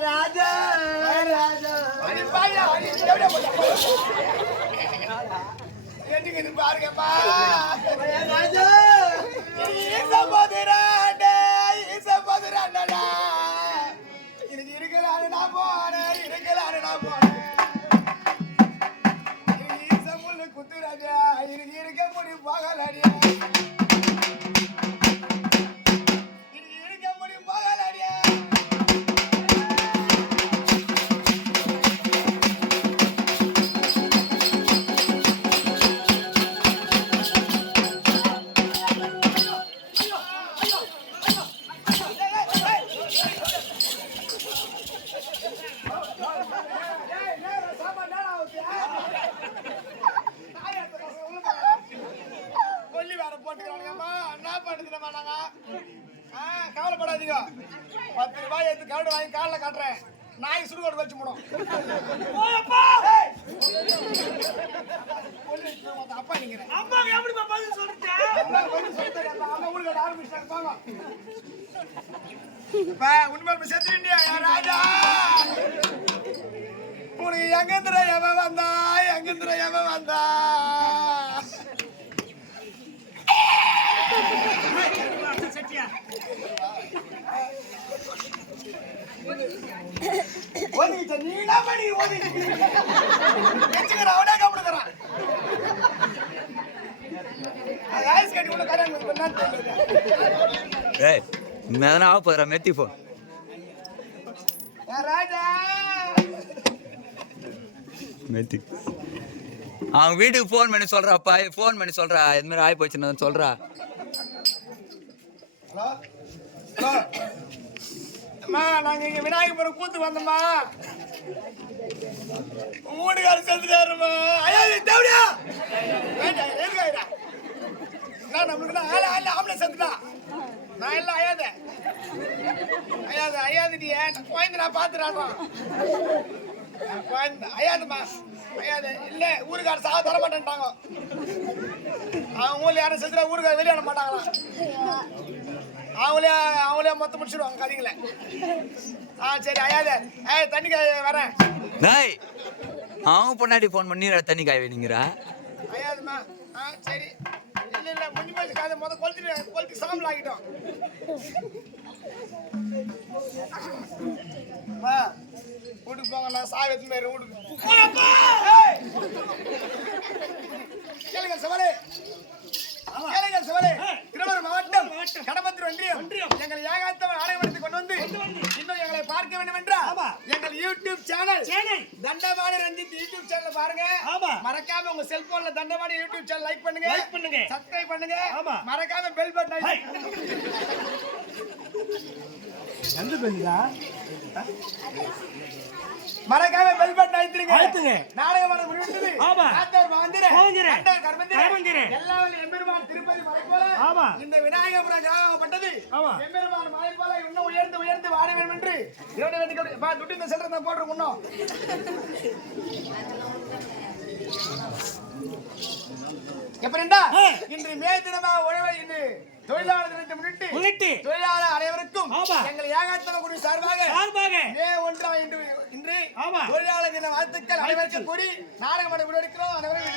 ராஜா ராஜா பாருங்கப்பா ராஜா நாங்க ஆ, கவலைப்படாதீங்க. பத்து ரூபாய் எடுத்து கரடு வாங்கி காலில் காட்டுறேன். நாய் சுடுகாடு வச்சு மொத்த அப்பா நீங்க அம்மாக்கு எப்படி பதில் அம்மா அம்மா இப்ப உண்மையில செத்துட்டியா ராஜா! உனக்கு எங்கந்திர எவன் வந்தா? எங்கந்திர எவன் வந்தா? நீனா ஒதுக்கிட்டு வச்சுக்கிற அவனே கட்டி உள்ள தெரியல. ஏய் மெதனா ஆக போதுரா மெத்தி மெத்தி. அவன் வீட்டுக்கு ஃபோன் பண்ணி சொல்றாப்பா ஃபோன் பண்ணி சொல்றா இது மாதிரி ஆகி போச்சுன்னு சொல்றா. ஹலோ? ஹலோ? அம்மா நாங்க இங்க விநாயகபுரம் கூத்து வந்தோம்மா. வீட்டுக்காரர் செத்துட்டாருமா ஐயா தேவடியா? வேண்டாம் எதுக்காயிடா நான் நம்மளுக்கு ஆள ஆள ஆம்பளை செத்துட்டா நான் எல்லாம் அயாத அயாத ஐயாது குழந்தை நான் பார்த்துறான் குழந்தை ஐயாதுமா ஐயாது இல்ல ஊருக்கார சாக தர மாட்டேன்ட்டாங்க. அவங்க ஊர்ல யாரும் செத்துட்டா ஊருக்கார வெளியாட மாட்டாங்களா? அவங்களே அவங்களே மொத்தம் முடிச்சிடுவாங்க கதைங்களை. ஆ சரி ஐயாத. ஏய் தண்ணி காய வரேன். டேய் அவன் பொண்டாட்டி ஃபோன் பண்ணி தண்ணி காய வேணுங்கிறா ஐயாதுமா. ஆ சரி. இல்ல இல்ல முடிஞ்சு போச்சு கதை முத கொளுத்திட்டு கொளுத்தி சாம்பல் ஆகிட்டோம் அம்மா வீட்டுக்கு போங்க நான் சாவி எடுத்து போயிடுறேன் வீட்டுக்கு! கேளுங்க சவாலே கேளுங்க சவாலே திருவள்ளூர் மாவட்டம் கடம்பத்தூர் ஒன்றியம் எங்கள் ஏகாத்தவர் ஆணையமனத்தை கொண்டு வந்து இன்னும் எங்களை பார்க்க வேண்டும் என்றால் எங்கள் YouTube channel channel. Dhandapani Ranjith YouTube channel பாருங்க ஆமா. மறக்காம உங்க செல்போன்ல தண்டபாணி யூடியூப் சேனல் லைக் பண்ணுங்க Like பண்ணுங்க. சப்ஸ்கிரைப் பண்ணுங்க ஆமா. மறக்காம பெல் பட்டன் பெண்ணுடா மறக்காம பெல் பட்டன் அழுத்துங்க அழுத்துங்க. நாடகமான முடிவிட்டது ஆமா. ஆத்தவர் மாந்திர மாந்திர. ஆண்டவர் கர்மந்திர. எல்லா வல்ல எம்பெருமான் திருப்பதி மலை போல ஆமா. இந்த விநாயகபுரம் ஞாபகப்பட்டது ஆமா. எம்பெருமான் மலை போல இன்னும் உயர்ந்து உயர்ந்து வாழ வேண்டும் என்று இறைவனை வேண்டிக் பா துட்டு இந்த செல்றத போடுறோம் இன்னும் எப்படிண்டா. இன்று மே தினமாக உழவை இன்று தொழிலாளர் தினத்தை முன்னிட்டு முன்னிட்டு. தொழிலாளர் அனைவருக்கும். எங்கள் ஏகாத்தன குழு சார்பாக சார்பாக மே ஒன்றாம் இன்று. தொழிலாளர் தின வாழ்த்துக்கள் அனைவருக்கும் கூறி நாடகம் எடுக்கிறோம் அனைவரும்.